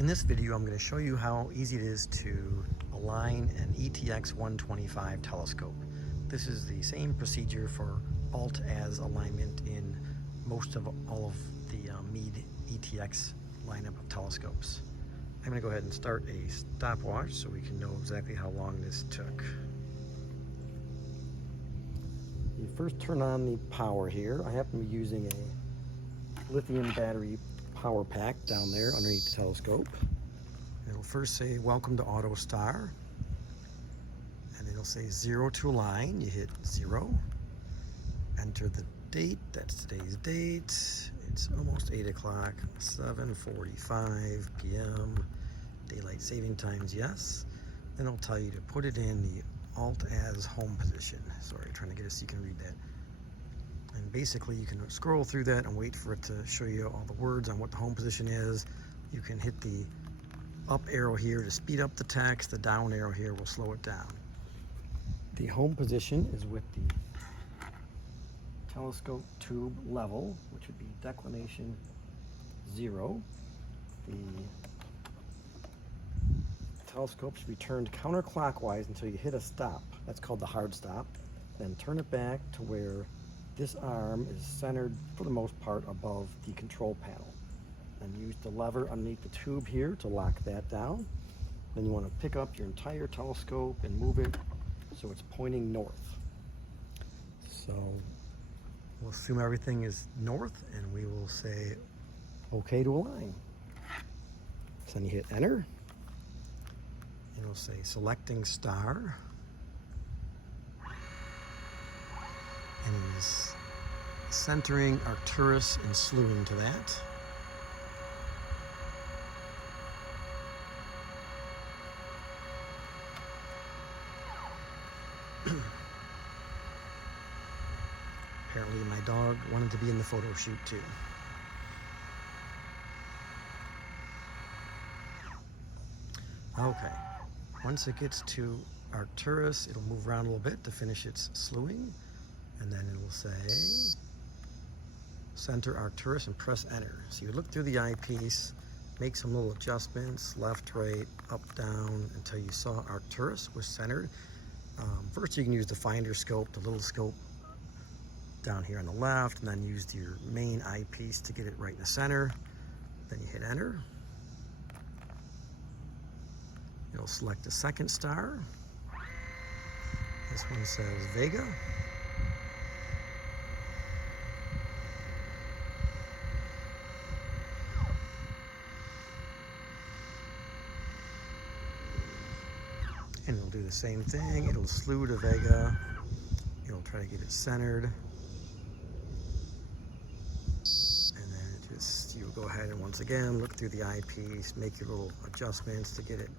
In this video, I'm going to show you how easy it is to align an ETX125 telescope. This is the same procedure for Alt-as alignment in most of all of the Meade ETX lineup of telescopes. I'm going to go ahead and start a stopwatch so we can know exactly how long this took. You first turn on the power here. I happen to be using a lithium battery power pack down there underneath the telescope. It'll first say welcome to Autostar, and it'll say 0 to align. You hit 0, enter the date, that's today's date. It's almost 8 o'clock, 7:45 p.m. Daylight saving times, yes. Then it'll tell you to put it in the Alt-as home position. Sorry, trying to get it so you can read that. And basically you can scroll through that and wait for it to show you all the words on what the home position is. You can hit the up arrow here to speed up the text. The down arrow here will slow it down. The home position is with the telescope tube level, which would be declination 0. The telescope should be turned counterclockwise until you hit a stop. That's called the hard stop. Then turn it back to where this arm is centered for the most part above the control panel. Then use the lever underneath the tube here to lock that down. Then you want to pick up your entire telescope and move it so it's pointing north. So we'll assume everything is north and we will say OK to align. So then you hit enter and it'll say selecting star. And it is centering Arcturus and slewing to that. Apparently my dog wanted to be in the photo shoot too. Okay, once it gets to Arcturus, it'll move around a little bit to finish its slewing. And then it will say, center Arcturus and press enter. So you look through the eyepiece, make some little adjustments, left, right, up, down, until you saw Arcturus was centered. First you can use the finder scope, the little scope down here on the left, and then use your main eyepiece to get it right in the center. Then you hit enter. It'll select the second star. This one says Vega. And it'll do the same thing. It'll slew to Vega. It'll try to get it centered. And then you'll go ahead and once again look through the eyepiece, make your little adjustments to get it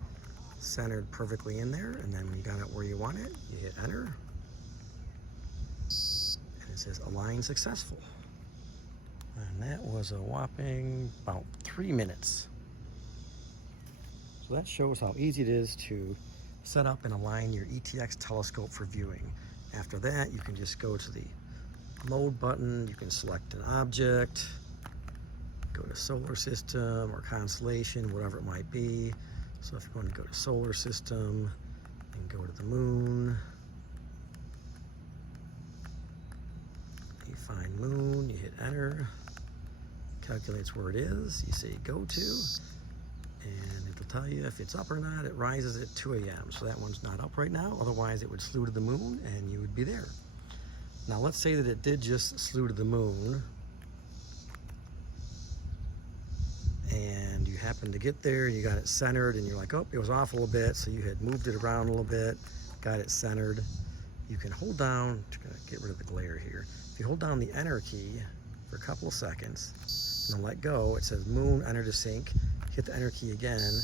centered perfectly in there. And then when you got it where you want it, you hit enter. And it says align successful. And that was a whopping about 3 minutes. So that shows how easy it is to set up and align your ETX telescope for viewing. After that, you can just go to the mode button. You can select an object, go to solar system or constellation, whatever it might be. So if you're going to go to solar system and go to the moon, you find moon, you hit enter, calculates where it is, you say go to, and it'll tell you if it's up or not. It rises at 2 a.m. So that one's not up right now. Otherwise it would slew to the moon and you would be there. Now let's say that it did just slew to the moon and you happen to get there and you got it centered and you're like, oh, it was off a little bit. So you had moved it around a little bit, got it centered. You can hold down, just gonna get rid of the glare here. If you hold down the enter key for a couple of seconds and then let go, it says moon, enter to sync. Hit the enter key again,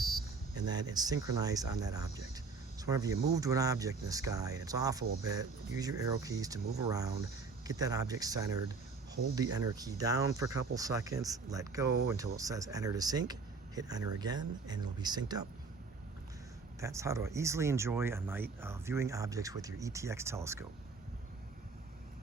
and then it's synchronized on that object. So whenever you move to an object in the sky and it's off a little bit, use your arrow keys to move around, get that object centered, hold the enter key down for a couple seconds, let go until it says enter to sync, hit enter again, and it'll be synced up. That's how to easily enjoy a night of viewing objects with your ETX telescope.